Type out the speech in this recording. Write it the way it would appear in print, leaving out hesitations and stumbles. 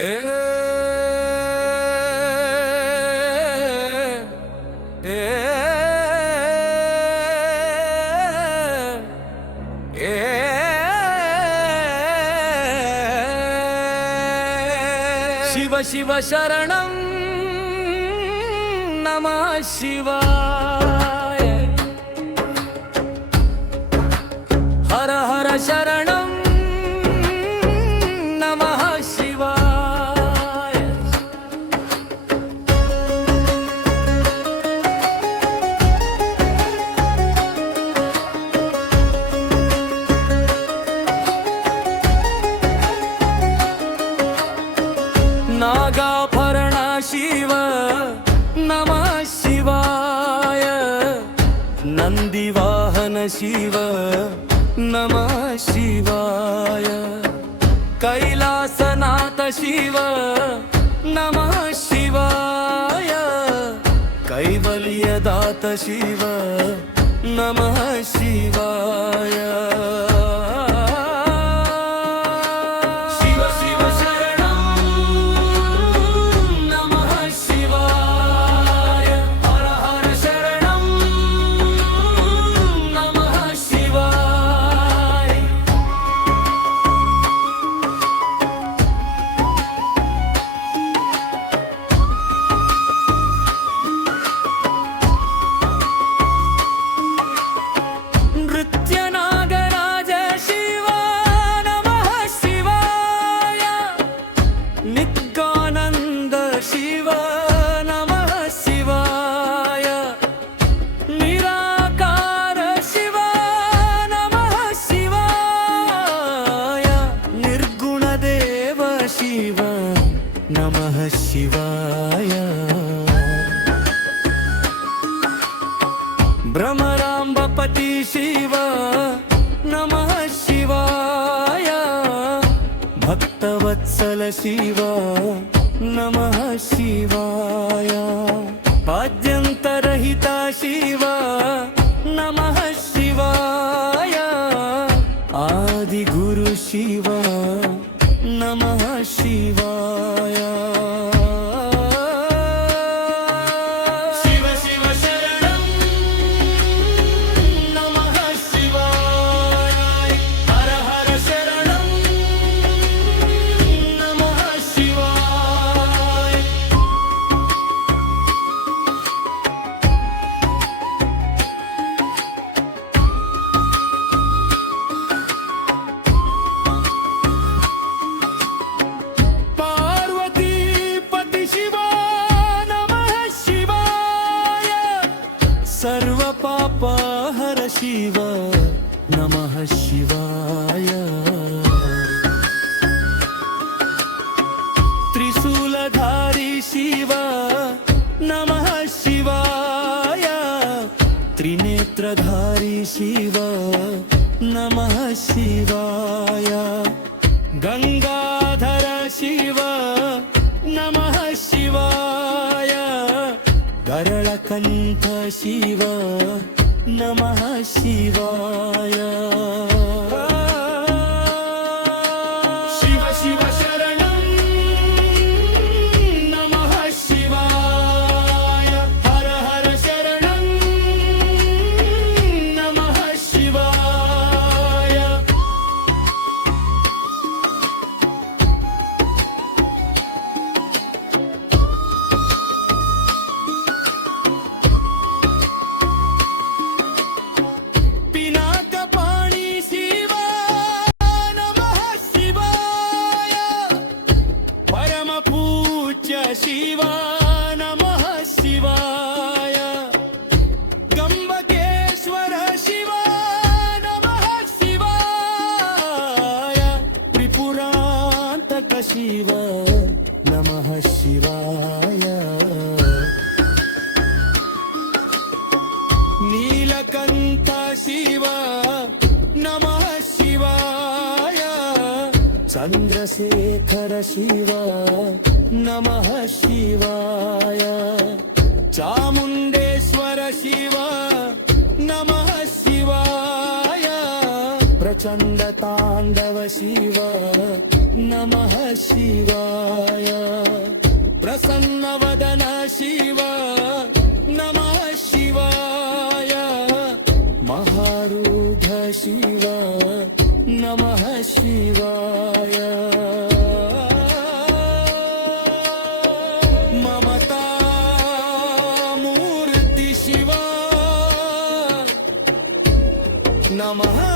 शिव शिव शरणं नमः शिवाय। हर हर शरणं नमः शिवाय। नागाभरण शिव नमः शिवाय। नंदीवाहन शिव नमः शिवाय। कैलासनाथ शिव नमः शिवाय। कैवल्यदात शिव नमः शिवाय। शिव नमः शिवाय। भ्रमराम्बपति शिव नमः शिवाय। भक्तवत्सल शिव नमः शिवाय। पाद्यन्तरहिता शिव नमः शिवाय। आदिगुरु शिव नमः शिवाय। शिव शिव शरणं नमः शिवाय। हर हर शरणं नमः शिवाय। सर्वपापहर शिव नमः शिवाय। त्रिशूलधारी शिव नमः शिवाय। त्रिनेत्रधारी शिव नमः शिवाय। गंगाधर शिव नमः शिवाय। गरळकंठ शिव नमः शिवाय। शिव शिव शरणं नमः शिवाय। हर हर शरणं नमः शिवाय। शिव नमः शिवाय। गंबकेश्वर शिव नमः शिवाय। त्रिपुरांतक शिव नमः शिवाय। नीलकंठ शिव नमः शिवाय। चंद्रशेखर शिव नमः शिवाय। चामुंडेश्वर शिव नमः शिवाय। प्रचंड तांडव शिव नमः शिवाय। నమః